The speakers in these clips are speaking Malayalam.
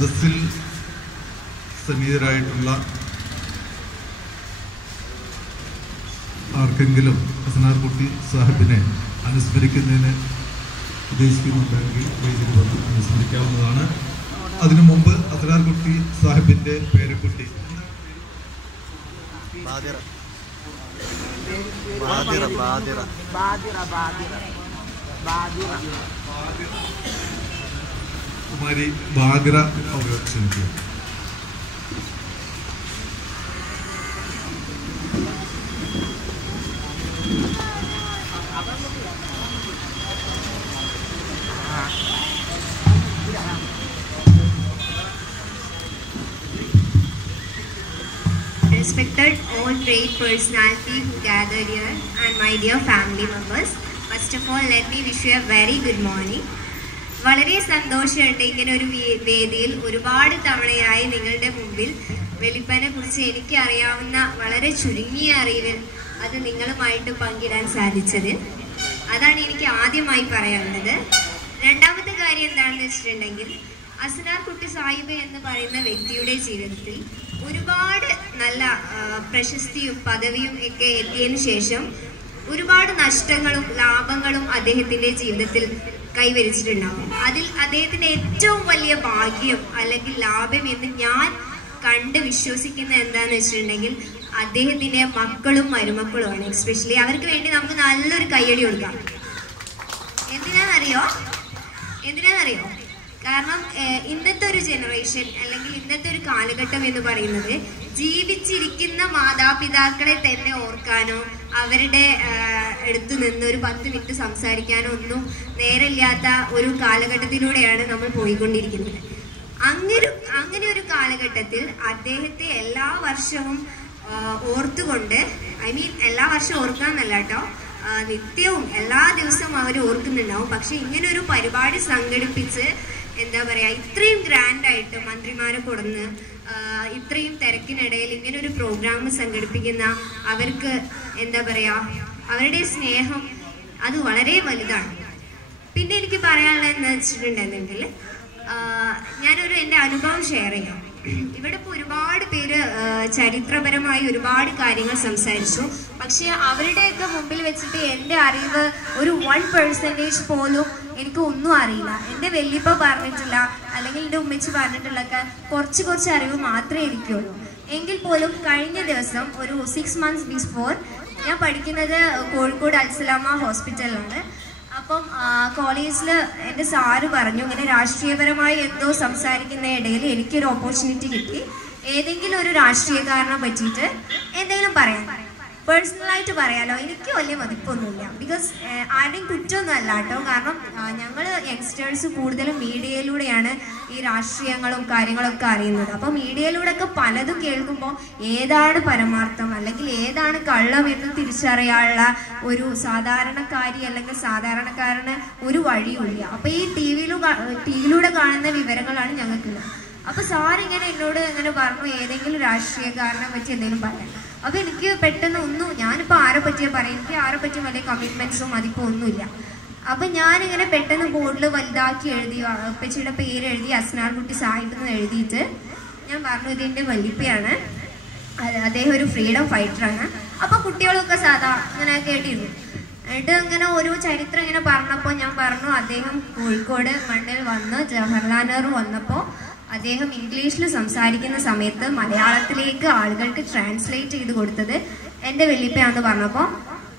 സദസ്സിൽ സന്നിഹിതരായിട്ടുള്ള ആർക്കെങ്കിലും അസ്നാർ കുട്ടി സാഹിബിനെ അനുസ്മരിക്കുന്നതിന് ഉദ്ദേശിക്കുന്നുണ്ടെങ്കിൽ വേദിയിൽ വന്ന് അനുസ്മരിക്കാവുന്നതാണ്. അതിനു മുമ്പ് അസ്നാർ കുട്ടി സാഹിബിന്റെ പേരക്കുട്ടി കുമാരി ബാദിറ അവരെ ക്ഷണിക്കുക. Respected all great personality who gathered here and my dear family members, first of all let me wish you a very good morning. വളരെ സന്തോഷമുണ്ട് ഇങ്ങനെ ഒരു വേദിയിൽ ഒരുപാട് തവണയായി നിങ്ങളുടെ മുമ്പിൽ വെളിപ്പനെ കുറിച്ച് എനിക്ക് അറിയാവുന്ന വളരെ ചുരുങ്ങിയ അറിവ് അത് നിങ്ങളുമായിട്ട് പങ്കിടാൻ സാധിച്ചത്. അതാണ് എനിക്ക് ആദ്യമായി പറയാനുള്ളത്. രണ്ടാമത്തെ കാര്യം എന്താണെന്ന് വെച്ചിട്ടുണ്ടെങ്കിൽ അസ്നാർ കുട്ടി സാഹിബ് എന്ന് പറയുന്ന വ്യക്തിയുടെ ജീവിതത്തിൽ ഒരുപാട് നല്ല പ്രശസ്തിയും പദവിയും ഒക്കെ എത്തിയതിനു ശേഷം ഒരുപാട് നഷ്ടങ്ങളും ലാഭങ്ങളും അദ്ദേഹത്തിന്റെ ജീവിതത്തിൽ കൈവരിച്ചിട്ടുണ്ടാവും. അതിൽ അദ്ദേഹത്തിന്റെ ഏറ്റവും വലിയ ഭാഗ്യം അല്ലെങ്കിൽ ലാഭം എന്ന് ഞാൻ കണ്ട് വിശ്വസിക്കുന്നത് എന്താന്ന് വെച്ചിട്ടുണ്ടെങ്കിൽ അദ്ദേഹത്തിന്റെ മക്കളും മരുമക്കളുമാണ്. എസ്പെഷ്യലി അവർക്ക് വേണ്ടി നമുക്ക് നല്ലൊരു കയ്യടി കൊടുക്കാം. എന്തിനാണെന്നറിയോ? കാരണം ഇന്നത്തെ ഒരു ജനറേഷൻ അല്ലെങ്കിൽ ഇന്നത്തെ ഒരു കാലഘട്ടം എന്ന് പറയുന്നത് ജീവിച്ചിരിക്കുന്ന മാതാപിതാക്കളെ തന്നെ ഓർക്കാനോ അവരുടെ അടുത്ത് നിന്ന് ഒരു 10 മിനിറ്റ് സംസാരിക്കാനോ ഒന്നും നേരമില്ലാത്ത ഒരു കാലഘട്ടത്തിലൂടെയാണ് നമ്മൾ പോയിക്കൊണ്ടിരിക്കുന്നത്. അങ്ങനെ ഒരു കാലഘട്ടത്തിൽ അദ്ദേഹത്തെ എല്ലാ വർഷവും ഓർത്തുകൊണ്ട്, എല്ലാ വർഷവും ഓർക്കാന്നല്ല കേട്ടോ, നിത്യവും എല്ലാ ദിവസവും അവർ ഓർക്കുന്നുണ്ടാവും. പക്ഷെ ഇങ്ങനെ ഒരു പരിപാടി സംഘടിപ്പിച്ച് എന്താ പറയാ, ഇത്രയും ഗ്രാൻഡായിട്ട് മന്ത്രിമാരെ കൊടുന്ന് ഇത്രയും തിരക്കിനിടയിൽ ഇങ്ങനെ ഒരു പ്രോഗ്രാം സംഘടിപ്പിക്കുന്ന അവർക്ക് എന്താ പറയാ, അവരുടെ സ്നേഹം അത് വളരെ വലുതാണ്. പിന്നെ എനിക്ക് പറയാനുള്ളത് എന്താ വെച്ചിട്ടുണ്ടെങ്കിൽ ഞാനൊരു എൻ്റെ അനുഭവം ഷെയർ ചെയ്യാം. ഇവിടെ ഇപ്പോൾ ഒരുപാട് പേര് ചരിത്രപരമായി ഒരുപാട് കാര്യങ്ങൾ സംസാരിച്ചു. പക്ഷെ അവരുടെയൊക്കെ മുമ്പിൽ വെച്ചിട്ട് എൻ്റെ അറിവ് ഒരു 1% പോലും എനിക്ക് ഒന്നും അറിയില്ല. എൻ്റെ വല്യപ്പ പറഞ്ഞിട്ടില്ല അല്ലെങ്കിൽ എൻ്റെ ഉമ്മച്ചി പറഞ്ഞിട്ടുള്ളൊക്കെ കുറച്ച് അറിവ് മാത്രമേ എനിക്കുള്ളൂ. എങ്കിൽ പോലും കഴിഞ്ഞ ദിവസം ഒരു 6 months ബിഫോർ ഞാൻ പഠിക്കുന്നത് കോഴിക്കോട് അൽസലാമ ഹോസ്പിറ്റലിലാണ്. അപ്പം കോളേജിൽ എൻ്റെ സാറ് പറഞ്ഞു ഇങ്ങനെ രാഷ്ട്രീയപരമായി എന്തോ സംസാരിക്കുന്ന ഇടയിൽ എനിക്കൊരു ഓപ്പർച്യൂണിറ്റി കിട്ടി. ഏതെങ്കിലും ഒരു രാഷ്ട്രീയക്കാരനെ പറ്റിയിട്ട് എന്തെങ്കിലും പറയാം, പേഴ്സണലായിട്ട് പറയാലോ. എനിക്ക് വലിയ മതിപ്പൊന്നുമില്ല. ബിക്കോസ് ആരുടെയും കുറ്റമൊന്നും അല്ല കേട്ടോ. കാരണം ഞങ്ങൾ യങ്സ്റ്റേഴ്സ് കൂടുതലും മീഡിയയിലൂടെയാണ് ഈ രാഷ്ട്രീയങ്ങളും കാര്യങ്ങളൊക്കെ അറിയുന്നത്. അപ്പോൾ മീഡിയയിലൂടെയൊക്കെ പലതും കേൾക്കുമ്പോൾ ഏതാണ് പരമാർത്ഥം അല്ലെങ്കിൽ ഏതാണ് കള്ളം എന്ന് തിരിച്ചറിയാനുള്ള ഒരു സാധാരണക്കാരി അല്ലെങ്കിൽ സാധാരണക്കാരന് ഒരു വഴിയുമില്ല. അപ്പോൾ ഈ ടിവിയിലൂടെ കാണുന്ന വിവരങ്ങളാണ് ഞങ്ങൾക്കുള്ളത്. അപ്പോൾ സാറിങ്ങനെ എന്നോട് ഇങ്ങനെ പറഞ്ഞു ഏതെങ്കിലും രാഷ്ട്രീയക്കാരനെ പറ്റി എന്തെങ്കിലും പറയാം. അപ്പോൾ എനിക്ക് പെട്ടെന്ന് ഞാനിപ്പോൾ ആരെ പറ്റിയാൽ പറയാം, എനിക്ക് ആരെ പറ്റിയും വലിയ കമ്മിറ്റ്മെൻറ്റ്സും അതിപ്പോൾ ഒന്നുമില്ല. അപ്പം ഞാനിങ്ങനെ പെട്ടെന്ന് ബോർഡിൽ വലുതാക്കി എഴുതി, ഉപ്പച്ചിയുടെ പേര് എഴുതി, അസ്നാർ കുട്ടി സാഹിബ് എന്ന് എഴുതിയിട്ട് ഞാൻ പറഞ്ഞു ഇതെൻ്റെ വല്യപ്പയാണ്, അദ്ദേഹം ഒരു ഫ്രീഡം ഫൈറ്ററാണ്. അപ്പോൾ കുട്ടികളൊക്കെ സാധാ ഇങ്ങനെ കേട്ടിരുന്നു. എന്നിട്ട് ഇങ്ങനെ ഒരു ചരിത്രം ഇങ്ങനെ പറഞ്ഞപ്പോൾ ഞാൻ പറഞ്ഞു അദ്ദേഹം കോഴിക്കോട് മണ്ണിൽ വന്ന് ജവഹർലാൽ നെഹ്റു വന്നപ്പോൾ അദ്ദേഹം ഇംഗ്ലീഷിൽ സംസാരിക്കുന്ന സമയത്ത് മലയാളത്തിലേക്ക് ആളുകൾക്ക് ട്രാൻസ്ലേറ്റ് ചെയ്ത് കൊടുത്തത് എൻ്റെ വല്യപ്പയാണെന്ന് പറഞ്ഞപ്പോൾ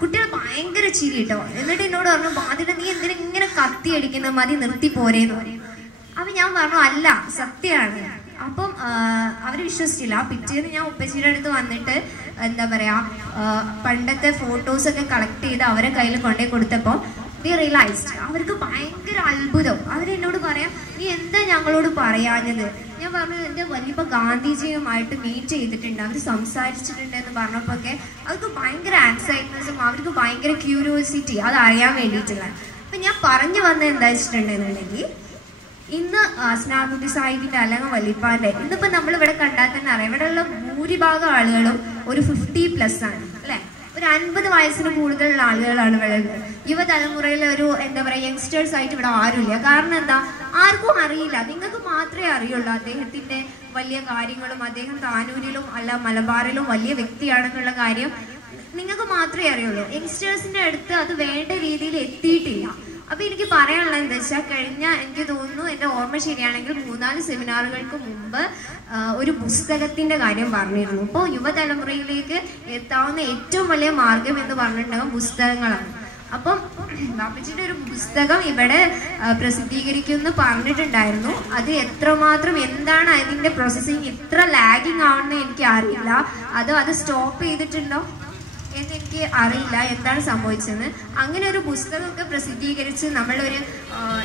കുട്ടികൾ ഭയങ്കര ചിരി കേട്ടോ. എന്നിട്ട് എന്നോട് പറഞ്ഞു ബാധ്യത നീ എന്തിനാ ഇങ്ങനെ കത്തി അടിക്കുന്ന, മതി നിർത്തി പോരേന്ന് പറയും. അപ്പം ഞാൻ പറഞ്ഞു അല്ല സത്യമാണ്. അപ്പം അവർ വിശ്വസിച്ചില്ല. പിറ്റേന്ന് ഞാൻ ഉപ്പച്ചിയുടെ അടുത്ത് വന്നിട്ട് എന്താ പറയാ പണ്ടത്തെ ഫോട്ടോസൊക്കെ കളക്ട് ചെയ്ത് അവരെ കയ്യിൽ കൊണ്ടുപോയി കൊടുത്തപ്പോൾ റിയലൈസ്ഡ്, അവർക്ക് ഭയങ്കര അത്ഭുതം. അവരെന്നോട് പറയാം നീ എന്താ ഞങ്ങളോട് പറയാഞ്ഞത്? ഞാൻ പറഞ്ഞു എൻ്റെ വലിയപ്പ ഗാന്ധിജിയുമായിട്ട് മീറ്റ് ചെയ്തിട്ടുണ്ട്, അവർ സംസാരിച്ചിട്ടുണ്ട് എന്ന് പറഞ്ഞപ്പോൾ ഒക്കെ അവർക്ക് ഭയങ്കര ആൻസൈറ്റിനെസ്സും അവർക്ക് ഭയങ്കര ക്യൂരിയോസിറ്റി അത് അറിയാൻ വേണ്ടിയിട്ടുള്ള. അപ്പം ഞാൻ പറഞ്ഞു വന്നത് എന്താ വെച്ചിട്ടുണ്ടെന്നുണ്ടെങ്കിൽ ഇന്ന് അസ്നാർ കുട്ടി സാഹിബിന്റെ അല്ലെങ്കിൽ വല്യപ്പാന്റെ ഇന്നിപ്പോൾ നമ്മളിവിടെ കണ്ടാൽ തന്നെ അറിയാം ഇവിടെയുള്ള ഭൂരിഭാഗം ആളുകളും ഒരു 50+ ആണ് അല്ലേ. ഒരു 50 വയസ്സിന് കൂടുതലുള്ള ആളുകളാണ് ഇവിടെ ഉള്ളത്. യുവതലമുറയിലെ ഒരു എന്താ പറയുക യങ്സ്റ്റേഴ്സ് ആയിട്ട് ഇവിടെ ആരുമില്ല. കാരണം എന്താ, ആർക്കും അറിയില്ല. നിങ്ങൾക്ക് മാത്രമേ അറിയുള്ളൂ അദ്ദേഹത്തിന്റെ വലിയ കാര്യങ്ങളും അദ്ദേഹം താനൂരിലും അല്ല മലബാറിലും വലിയ വ്യക്തിയാണെന്നുള്ള കാര്യം നിങ്ങൾക്ക് മാത്രമേ അറിയുള്ളൂ. യങ്സ്റ്റേഴ്സിന്റെ അടുത്ത് അത് വേണ്ട രീതിയിൽ എത്തിയിട്ടില്ല. അപ്പൊ എനിക്ക് പറയാനുള്ളത് എന്താ വെച്ചാൽ, കഴിഞ്ഞ എനിക്ക് തോന്നുന്നു എൻ്റെ ഓർമ്മ ശരിയാണെങ്കിൽ 3-4 സെമിനാറുകൾക്ക് മുമ്പ് ഒരു പുസ്തകത്തിന്റെ കാര്യം പറഞ്ഞിരുന്നു. ഇപ്പോൾ യുവതലമുറയിലേക്ക് എത്താവുന്ന ഏറ്റവും വലിയ മാർഗം എന്ന് പറഞ്ഞിട്ടുണ്ടാകും പുസ്തകങ്ങളാണ്. അപ്പം ബാപ്പച്ചിയുടെ ഒരു പുസ്തകം ഇവിടെ പ്രസിദ്ധീകരിക്കുമെന്ന് പറഞ്ഞിട്ടുണ്ടായിരുന്നു. അത് എത്രമാത്രം എന്താണ് അതിന്റെ പ്രോസസ്സിങ് ഇത്ര ലാഗിങ് ആവുന്നത് എനിക്ക് അറിയില്ല. അതോ അത് സ്റ്റോപ്പ് ചെയ്തിട്ടുണ്ടോ എന്നെനിക്ക് അറിയില്ല എന്താണ് സംഭവിച്ചതെന്ന്. അങ്ങനെ ഒരു പുസ്തകമൊക്കെ പ്രസിദ്ധീകരിച്ച് നമ്മളൊരു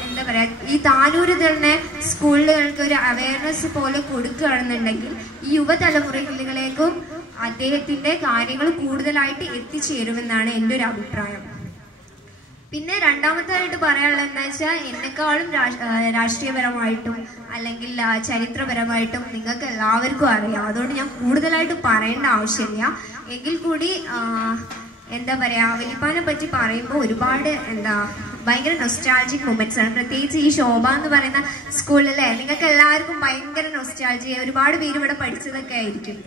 എന്താ പറയുക, ഈ താനൂര് തന്നെ സ്കൂളുകൾക്ക് ഒരു അവയർനെസ് പോലെ കൊടുക്കുകയാണെന്നുണ്ടെങ്കിൽ ഈ യുവതലമുറകളിലേക്കും അദ്ദേഹത്തിന്റെ കാര്യങ്ങൾ കൂടുതലായിട്ട് എത്തിച്ചേരുമെന്നാണ് എൻ്റെ ഒരു അഭിപ്രായം. പിന്നെ രണ്ടാമതായിട്ട് പറയാനുള്ളത് എന്താ വെച്ചാൽ, എന്നെക്കാളും രാഷ്ട്രീയപരമായിട്ടും അല്ലെങ്കിൽ ചരിത്രപരമായിട്ടും നിങ്ങൾക്ക് എല്ലാവർക്കും അറിയാം. അതുകൊണ്ട് ഞാൻ കൂടുതലായിട്ട് പറയേണ്ട ആവശ്യമില്ല. എങ്കിൽ കൂടി എന്താ പറയാ, വല്യപ്പാനെ പറ്റി പറയുമ്പോൾ ഒരുപാട് ഭയങ്കര നൊസ്റ്റാൾജിക് മൊമെന്റ്സ് ആണ്. പ്രത്യേകിച്ച് ഈ ശോഭ എന്ന് പറയുന്ന സ്കൂളിലെ നിങ്ങൾക്ക് എല്ലാവർക്കും ഭയങ്കര നൊസ്റ്റാൾജി. ഒരുപാട് പേര് ഇവിടെ പഠിച്ചതൊക്കെ ആയിരിക്കും.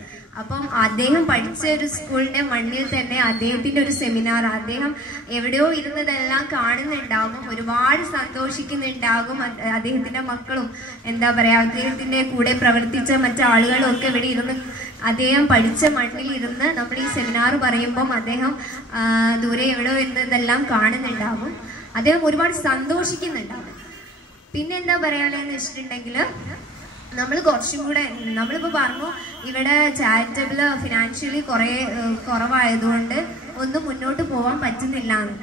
അപ്പം അദ്ദേഹം പഠിച്ച ഒരു സ്കൂളിന്റെ മണ്ണിൽ തന്നെ അദ്ദേഹത്തിന്റെ ഒരു സെമിനാർ, അദ്ദേഹം എവിടെയോ ഇരുന്നതെല്ലാം കാണുന്നുണ്ടാകും, ഒരുപാട് സന്തോഷിക്കുന്നുണ്ടാകും. അദ്ദേഹത്തിന്റെ മക്കളും എന്താ പറയാ, അദ്ദേഹത്തിന്റെ കൂടെ പ്രവർത്തിച്ച മറ്റാളുകളും ഒക്കെ ഇവിടെ ഇരുന്ന് അദ്ദേഹം പഠിച്ച മണ്ണിൽ ഇരുന്ന് നമ്മൾ ഈ സെമിനാർ പറയുമ്പം അദ്ദേഹം ദൂരെ എവിടെയോ ഇരുന്നതെല്ലാം കാണുന്നുണ്ടാകും. അദ്ദേഹം ഒരുപാട് സന്തോഷിക്കുന്നുണ്ടാകും. പിന്നെ എന്താ പറയാനുള്ളതെന്ന് വെച്ചിട്ടുണ്ടെങ്കിൽ, നമ്മൾ കുറച്ചും കൂടെ നമ്മളിപ്പോൾ പറഞ്ഞു ഇവിടെ ചാരിറ്റബിൾ ഫിനാൻഷ്യലി കുറവായതുകൊണ്ട് ഒന്നും മുന്നോട്ട് പോകാൻ പറ്റുന്നില്ല എന്ന്.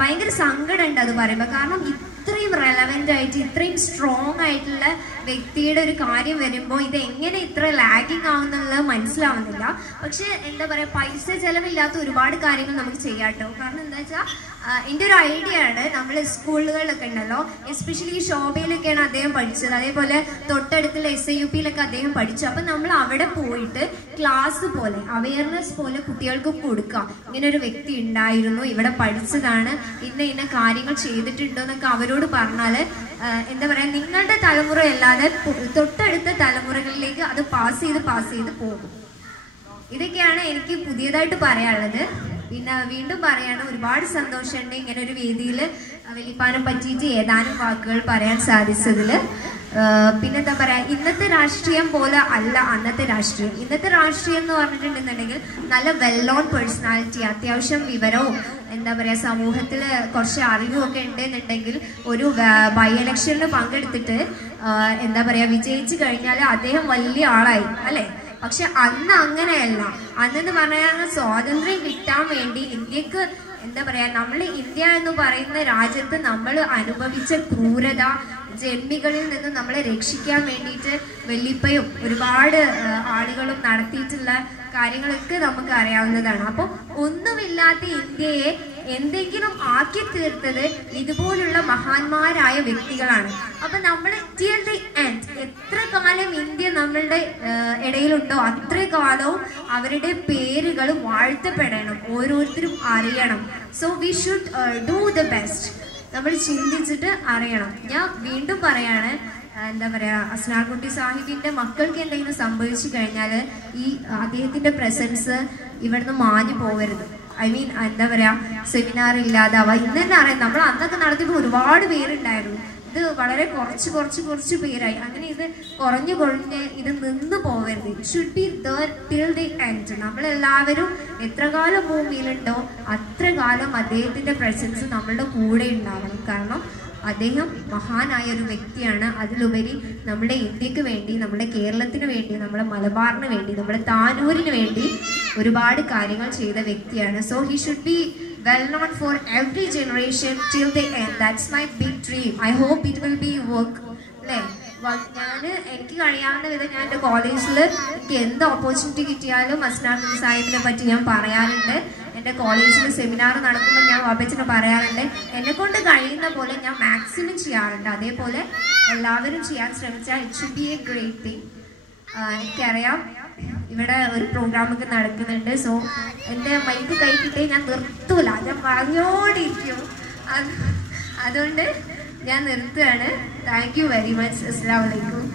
ഭയങ്കര സങ്കടമുണ്ട് അത് പറയുമ്പോൾ. കാരണം ഇത്രയും റെലവെന്റ് ആയിട്ട് ഇത്രയും സ്ട്രോങ് ആയിട്ടുള്ള വ്യക്തിയുടെ ഒരു കാര്യം വരുമ്പോൾ ഇത് എങ്ങനെ ഇത്ര ലാഗിങ് ആവുന്നുള്ളത് മനസ്സിലാവുന്നില്ല. പക്ഷെ എന്താ പറയുക, പൈസ ചെലവില്ലാത്ത ഒരുപാട് കാര്യങ്ങൾ നമുക്ക് ചെയ്യാട്ടോ. കാരണം എന്താ വെച്ചാൽ, എൻ്റെ ഒരു ഐഡിയ ആണ്, നമ്മൾ സ്കൂളുകളിലൊക്കെ ഉണ്ടല്ലോ, എസ്പെഷ്യലി ഈ ശോഭയിലൊക്കെയാണ് അദ്ദേഹം പഠിച്ചത്, അതേപോലെ തൊട്ടടുത്തുള്ള SIUP-യിലൊക്കെ അദ്ദേഹം പഠിച്ചു. അപ്പം നമ്മൾ അവിടെ പോയിട്ട് ക്ലാസ് പോലെ അവയർനെസ് പോലെ കുട്ടികൾക്ക് കൊടുക്കുക. ഇങ്ങനെ ഒരു വ്യക്തി ഉണ്ടായിരുന്നു, ഇവിടെ പഠിച്ചതാണ്, ഇന്ന കാര്യങ്ങൾ ചെയ്തിട്ടുണ്ടോ എന്നൊക്കെ അവരോട് പറഞ്ഞാൽ എന്താ പറയാ, നിങ്ങളുടെ തലമുറ അല്ലാതെ തൊട്ടടുത്ത തലമുറകളിലേക്ക് അത് പാസ് ചെയ്ത് പോകും. ഇതൊക്കെയാണ് എനിക്ക് പുതിയതായിട്ട് പറയാനുള്ളത്. പിന്നെ വീണ്ടും പറയാണ്, ഒരുപാട് സന്തോഷമുണ്ട് ഇങ്ങനെ ഒരു വേദിയിൽ വല്യപ്പാനെ പറ്റിയിട്ട് ഏതാനും വാക്കുകൾ പറയാൻ സാധിച്ചതിൽ. പിന്നെന്താ പറയാ, ഇന്നത്തെ രാഷ്ട്രീയം പോലെ അല്ല അന്നത്തെ രാഷ്ട്രീയം. ഇന്നത്തെ രാഷ്ട്രീയം എന്ന് പറഞ്ഞിട്ടുണ്ടെന്നുണ്ടെങ്കിൽ നല്ല വെൽ നോൺ പേഴ്സണാലിറ്റി, അത്യാവശ്യം വിവരവും എന്താ പറയാ സമൂഹത്തിൽ കുറച്ച് അറിവും ഒക്കെ ഉണ്ടെന്നുണ്ടെങ്കിൽ ഒരു ബൈ ഇലക്ഷനിൽ പങ്കെടുത്തിട്ട് എന്താ പറയാ വിജയിച്ചു കഴിഞ്ഞാൽ അദ്ദേഹം വലിയ ആളായി അല്ലേ. പക്ഷെ അന്ന് അങ്ങനെയല്ല. അന്നെന്ന് പറഞ്ഞാൽ സ്വാതന്ത്ര്യം കിട്ടാൻ വേണ്ടി ഇന്ത്യക്ക് എന്താ പറയാ, നമ്മൾ ഇന്ത്യ എന്ന് പറയുന്ന രാജ്യത്ത് നമ്മൾ അനുഭവിച്ച ക്രൂരത, ജന്മികളിൽ നിന്ന് നമ്മളെ രക്ഷിക്കാൻ വേണ്ടിയിട്ട് വല്യപ്പയും ഒരുപാട് ആളുകളും നടത്തിയിട്ടുള്ള കാര്യങ്ങളൊക്കെ നമുക്ക് അറിയാവുന്നതാണ്. അപ്പോൾ ഒന്നുമില്ലാത്ത ഇന്ത്യയെ എന്തെങ്കിലും ആക്കി തീർത്തത് ഇതുപോലുള്ള മഹാന്മാരായ വ്യക്തികളാണ്. അപ്പൊ നമ്മൾ ടിൽ ദി എൻഡ് എത്ര കാലം ഇന്ത്യ നമ്മളുടെ ഇടയിലുണ്ടോ അത്ര കാലവും അവരുടെ പേരുകൾ വാഴ്ത്തപ്പെടണം, ഓരോരുത്തരും അറിയണം. So we should do the best. നമ്മൾ ചിന്തിച്ചിട്ട് അറിയണം. ഞാൻ വീണ്ടും പറയാണ്, എന്താ പറയാ, അസ്നാർകുട്ടി സാഹിബിന്റെ മക്കൾക്ക് എന്തെങ്കിലും സംഭവിച്ചു കഴിഞ്ഞാൽ ഈ അദ്ദേഹത്തിന്റെ പ്രസൻസ് ഇവിടുന്ന് മാഞ്ഞു പോകരുത്. ഐ മീൻ എന്താ പറയാ, സെമിനാർ ഇല്ലാതാവുക. ഇന്ന് തന്നെ അറിയാം, നമ്മൾ അന്നൊക്കെ നടത്തിയപ്പോൾ ഒരുപാട് പേരുണ്ടായിരുന്നു. ഇത് വളരെ കുറച്ച് പേരായി. അങ്ങനെ ഇത് കുറഞ്ഞ് ഇത് നിന്ന് പോകരുത്. It should be there till the end. നമ്മളെല്ലാവരും എത്ര കാലം ഭൂമിയിലുണ്ടോ അത്ര കാലം അദ്ദേഹത്തിന്റെ പ്രസൻസ് നമ്മളുടെ കൂടെ ഉണ്ടാവണം. കാരണം അദ്ദേഹം മഹാനായ ഒരു വ്യക്തിയാണ്. അതിലുപരി നമ്മുടെ ഇന്ത്യക്ക് വേണ്ടി, നമ്മുടെ കേരളത്തിന് വേണ്ടി, നമ്മുടെ മലബാറിന് വേണ്ടി, നമ്മുടെ താനൂരിന് വേണ്ടി ഒരുപാട് കാര്യങ്ങൾ ചെയ്ത വ്യക്തിയാണ്. So he should be well known for every generation till the end. That's my big dream. I hope it will be work. അല്ലേ, എനിക്ക് കഴിയാവുന്ന വിധം ഞാൻ എൻ്റെ കോളേജിൽ എനിക്ക് എന്ത് ഓപ്പർച്യൂണിറ്റി കിട്ടിയാലും അസ്നാർകുട്ടി സാഹിബിനെ പറ്റി ഞാൻ പറയാറുണ്ട്. എൻ്റെ കോളേജിൽ സെമിനാർ നടക്കുമ്പോൾ ഞാൻ വാപ്പച്ചിനെ പറയാറുണ്ട്. എന്നെക്കൊണ്ട് കഴിയുന്ന പോലെ ഞാൻ മാക്സിമം ചെയ്യാറുണ്ട്. അതേപോലെ എല്ലാവരും ചെയ്യാൻ ശ്രമിച്ചാൽ it should be A great thing. എനിക്കറിയാം ഇവിടെ ഒരു പ്രോഗ്രാമൊക്കെ നടക്കുന്നുണ്ട്. സോ എൻ്റെ മൈക്ക് കൈ കിട്ടേ ഞാൻ നിർത്തൂല, ഞാൻ പറഞ്ഞോണ്ടിരിക്കും. അതുകൊണ്ട് ഞാൻ നിർത്തുകയാണ്. Thank you very much. അസ്സലാമു അലൈക്കും.